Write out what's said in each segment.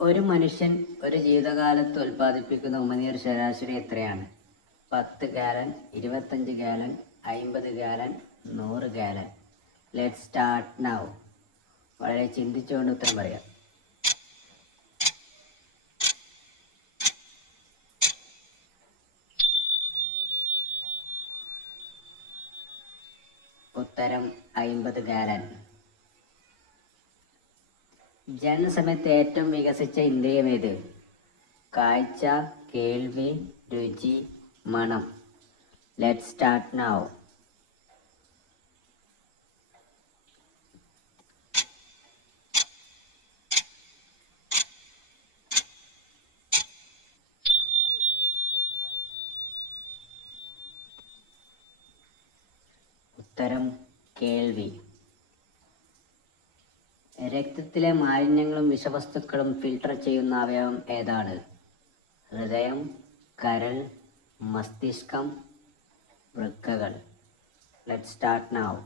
ഒരു മനുഷ്യൻ ഒരു ജീവിതകാലത്ത് ഉൽപ്പാദിപ്പിക്കുന്ന ഉമിനീർ ശരാശരി എത്രയാണ്? 10 gallon, 25 gallon, 50 gallon, 100 gallon. Let start now. വളരെ ചിന്തിച്ചുകൊണ്ട് ഉത്തരം പറയാം. ഉത്തരം 50 ഗാലൻ. ജനനസമയത്ത് ഏറ്റവും വികസിച്ച ഇന്ദ്രിയം ഏത്? കാഴ്ച, കേൾവി, രുചി, മണം. Let start now. ഉത്തരം കേൾവി. രക്തത്തിലെ മാലിന്യങ്ങളും വിഷവസ്തുക്കളും ഫിൽട്ടർ ചെയ്യുന്ന അവയവം ഏതാണ്? ഹൃദയം, കരൾ, മസ്തിഷ്കം, വൃക്കകൾ. Let start now.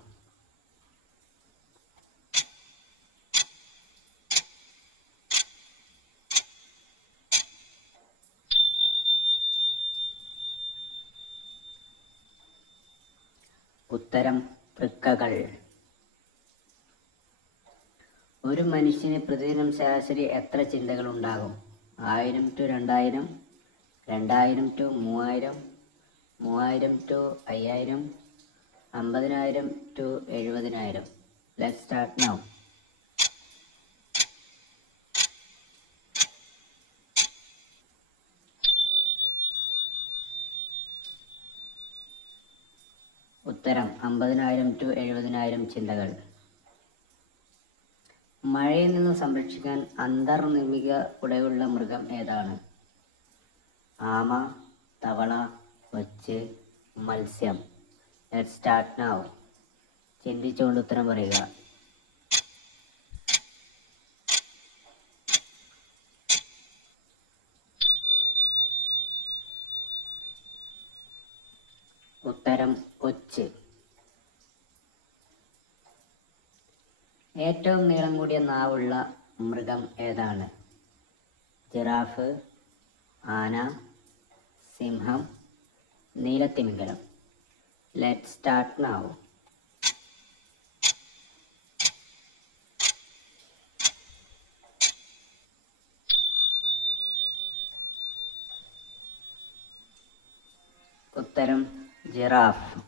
ഉത്തരം വൃക്കകൾ. ഒരു മനുഷ്യന് പ്രതിദിനം ശരാശരി എത്ര ചിന്തകൾ ഉണ്ടാകും? 1000 to 2000, 2000 to 3000, 3000 to 5000, 50000 to 70000. Let start now. ഉത്തരം 50000 to 70000 ചിന്തകൾ. മഴയിൽ നിന്ന് സംരക്ഷിക്കാൻ അന്തർനിർമ്മിക കുടയുള്ള മൃഗം ഏതാണ്? ആമ, തവള, ഒച്ച്, മത്സ്യം. Let start now. ചിന്തിച്ചുകൊണ്ട് ഉത്തരം പറയുക. ഉത്തരം ഒച്ച്. ഏറ്റവും നീളം കൂടിയ നാവുള്ള മൃഗം ഏതാണ്? ജിറാഫ്, ആന, സിംഹം, നീലത്തിമിംഗലം. Let start now. ഉത്തരം ജിറാഫ്.